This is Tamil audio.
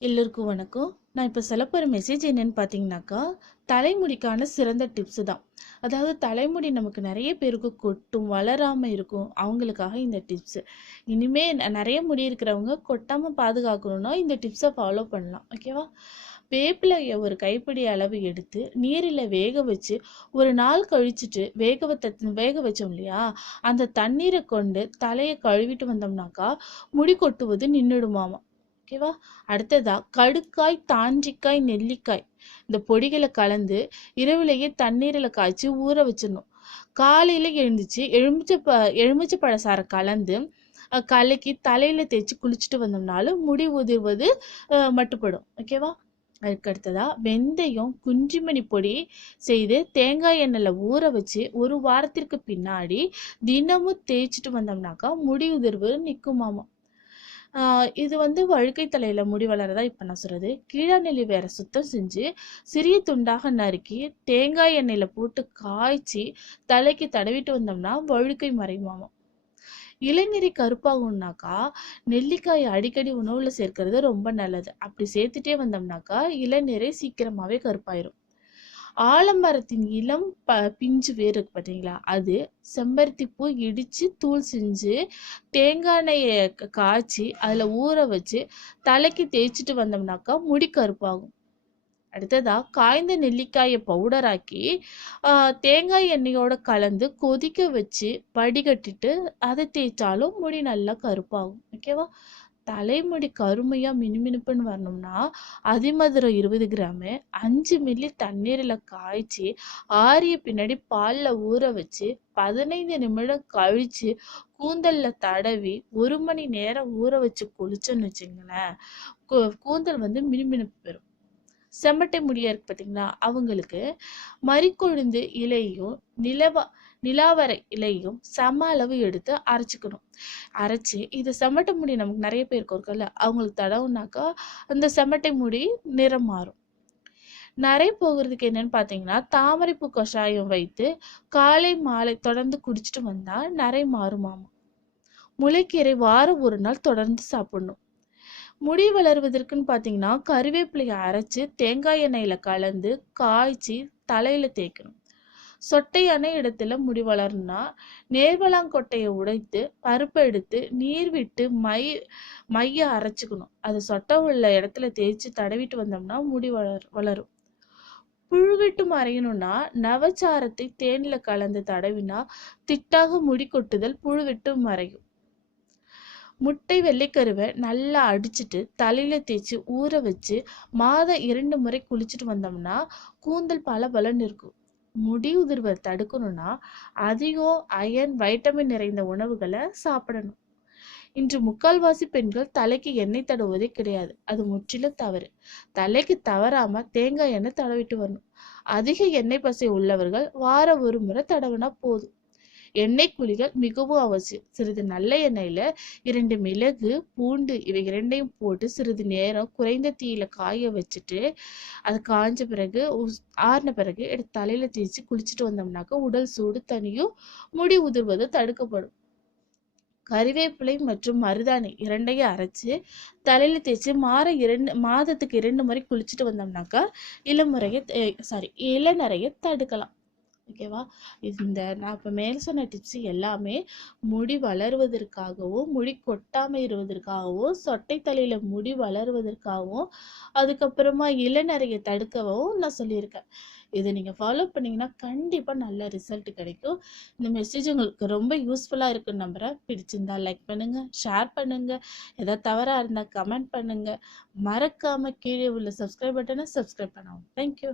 எல்லோருக்கும் வணக்கம். நான் இப்போ சொல்ல போகிற மெசேஜ் என்னன்னு பார்த்தீங்கன்னாக்கா தலைமுடிக்கான சிறந்த டிப்ஸு தான். அதாவது தலைமுடி நமக்கு நிறைய பேருக்கு கொட்டும் வளராமல் இருக்கும். அவங்களுக்காக இந்த டிப்ஸு இனிமே ந- நிறைய முடி இருக்கிறவங்க கொட்டாமல் பாதுகாக்கணும்னா இந்த டிப்ஸை ஃபாலோ பண்ணலாம். ஓகேவா வேப்பிலையை ஒரு கைப்பிடி அளவு எடுத்து நீரில் வேக வச்சு ஒரு நாள் கழிச்சிட்டு வேக வைத்த வேக வச்சோம் இல்லையா? அந்த தண்ணீரை கொண்டு தலையை கழுவிட்டு வந்தோம்னாக்கா முடி கொட்டுவது நின்றுடுமாமா? ஓகேவா அடுத்ததா கடுக்காய் தாண்டிக்காய் நெல்லிக்காய். இந்த பொடிகளை கலந்து இரவிலேயே தண்ணீரில் காய்ச்சி ஊற வச்சிடணும். காலையில் எழுந்துச்சு எலுமிச்சை ப எலுமிச்சை பழசாரை கலந்து கலக்கி தலையில் தேய்ச்சி குளிச்சுட்டு வந்தோம்னாலும் முடி உதிர்வது மட்டுப்படும். ஓகேவா அதுக்கடுத்ததா வெந்தயம் குஞ்சுமணி பொடி செய்து தேங்காய் எண்ணெயில் ஊற வச்சு ஒரு வாரத்திற்கு பின்னாடி தினமும் தேய்ச்சிட்டு வந்தோம்னாக்கா முடி உதிர்வு நிற்குமாமா இது வந்து வழுக்கை தலையில முடி வளரதா இப்ப நான் சொல்றது. கீழாநெல்லி வேற சுத்தம் செஞ்சு சிறிய துண்டாக நறுக்கி தேங்காய் எண்ணெயில போட்டு காய்ச்சி தலைக்கு தடவிட்டு வந்தோம்னா வழுக்கை மறையுமாமா இளநீரை கருப்பாகும்னாக்கா நெல்லிக்காய் அடிக்கடி உணவுல சேர்க்கறது ரொம்ப நல்லது. அப்படி சேர்த்துட்டே வந்தோம்னாக்கா இளநீரை சீக்கிரமாவே கருப்பாயிரும். ஆலமரத்தின் இளம் ப பிஞ்சு வேர் இருக்கு பார்த்தீங்களா அது செம்பருத்தி பூ இடித்து தூள் செஞ்சு தேங்காய் எண்ணெயை க- காய்ச்சி அதில் ஊற வச்சு தலைக்கு தேய்ச்சிட்டு வந்தோம்னாக்கா முடி கருப்பாகும். அடுத்ததாக காய்ந்த நெல்லிக்காயை பவுடராக்கி தேங்காய் எண்ணெயோடு கலந்து கொதிக்க வச்சு வடிகட்டிட்டு அதை தேய்ச்சாலும் முடி நல்லா கருப்பாகும். ஓகேவா தலைமுடி கருமையாக மினுமினுப்புன்னு வரணும்னா அதிமதுரம் இருபது கிராமு அஞ்சு மில்லி தண்ணீரில் காய்ச்சி ஆறிய பின்னாடி பாலில் ஊற வச்சு பதினைந்து நிமிடம் கழித்து கூந்தலில் தடவி ஒரு மணி நேரம் ஊற வச்சு குளிச்சோன்னு வச்சுங்களேன் கூந்தல் வந்து மினுமினுப்பு பெறும். செம்மட்டை முடியா இருக்கு பார்த்தீங்களா அவங்களுக்கு மறிக்கொழுந்து இலையும் நிலவா நிலாவரை இலையும் சம அளவு எடுத்து அரைச்சிக்கணும். அரைச்சி இது செம்மட்டை முடி நமக்கு நிறைய பேருக்கு இருக்கும்ல அவங்களுக்கு தடவுனாக்கா அந்த செம்மட்டை முடி நிறம் மாறும். நரை போகிறதுக்கு என்னன்னு பார்த்தீங்கன்னா தாமரைப்பூ கஷாயம் வைத்து காலை மாலை தொடர்ந்து குடிச்சிட்டு வந்தால் நரை மாறுமாமா. முளைக்கீரை வாரம் ஒரு நாள் தொடர்ந்து சாப்பிடணும். முடி வளர்வதற்குன்னு பார்த்தீங்கன்னா கருவேப்பிலையை அரைச்சி தேங்காய் எண்ணெயில் கலந்து காய்ச்சி தலையில் தேய்க்கணும். சொட்டையான இடத்துல முடி வளரணும்னா நேர்வலாங்கொட்டையை உடைத்து பருப்பை எடுத்து நீர் விட்டு மை மைய அரைச்சிக்கணும். அது சொட்டை உள்ள இடத்துல தேய்ச்சி தடவிட்டு வந்தோம்னா முடி வளர் வளரும். புழுவிட்டு மறையணும்னா நவச்சாரத்தை தேனில் கலந்து தடவினா திட்டாக முடி கொட்டுதல் புழுவிட்டு மறையும் முட்டை வெள்ளைக்கருவை நல்லா அடிச்சிட்டு தலையில தேய்ச்சி ஊற வச்சு மாதம் இரண்டு முறை குளிச்சுட்டு வந்தோம்னா கூந்தல் பல பலன் இருக்கும். முடி உதிர்வை தடுக்கணும்னா அதிகம் அயன் வைட்டமின் நிறைந்த உணவுகளை சாப்பிடணும். இன்று முக்கால்வாசி பெண்கள் தலைக்கு எண்ணெய் தடவுவதே கிடையாது. அது முற்றிலும் தவறு. தலைக்கு தவறாம தேங்காய் எண்ணெய் தடவிட்டு வரணும். அதிக எண்ணெய் பசை உள்ளவர்கள் வார ஒரு முறை தடவினா போதும். எண்ணெய் குழிகள் மிகவும் அவசியம். சிறிது நல்ல எண்ணெயில இரண்டு மிளகு பூண்டு இவை இரண்டையும் போட்டு சிறிது நேரம் குறைந்த தீயில காய வச்சுட்டு அது காஞ்ச பிறகு ஆறின பிறகு எடுத்து தலையில தேய்ச்சி குளிச்சுட்டு வந்தோம்னாக்கா உடல் சூடு தனியும் முடி உதிர்வது தடுக்கப்படும். கறிவேப்பிலை மற்றும் மருதாணி இரண்டையும் அரைச்சு தலையில தேய்ச்சி மாற இரண்டு மாதத்துக்கு இரண்டு முறை குளிச்சுட்டு வந்தோம்னாக்கா இளமுறையை சாரி இளநரையை தடுக்கலாம். ஓகேவா இந்த நான் இப்போ மேல் சொன்ன டிப்ஸ் எல்லாமே முடி வளருவதற்காகவும் முடி கொட்டாமல் இருவதற்காகவும் சொட்டை தலையில் முடி வளருவதற்காகவும் அதுக்கப்புறமா இளநறையை தடுக்கவும் நான் சொல்லியிருக்கேன். இதை நீங்கள் ஃபாலோ பண்ணீங்கன்னா கண்டிப்பாக நல்ல ரிசல்ட் கிடைக்கும். இந்த மெசேஜ் உங்களுக்கு ரொம்ப யூஸ்ஃபுல்லாக இருக்குன்னு நம்புகிறேன் பிடிச்சிருந்தா லைக் பண்ணுங்கள் ஷேர் பண்ணுங்கள் ஏதாவது தவறாக இருந்தால் கமெண்ட் பண்ணுங்கள் மறக்காமல் கீழே உள்ள சப்ஸ்கிரைப் பட்டனை சப்ஸ்கிரைப் பண்ணவும். தேங்க்யூ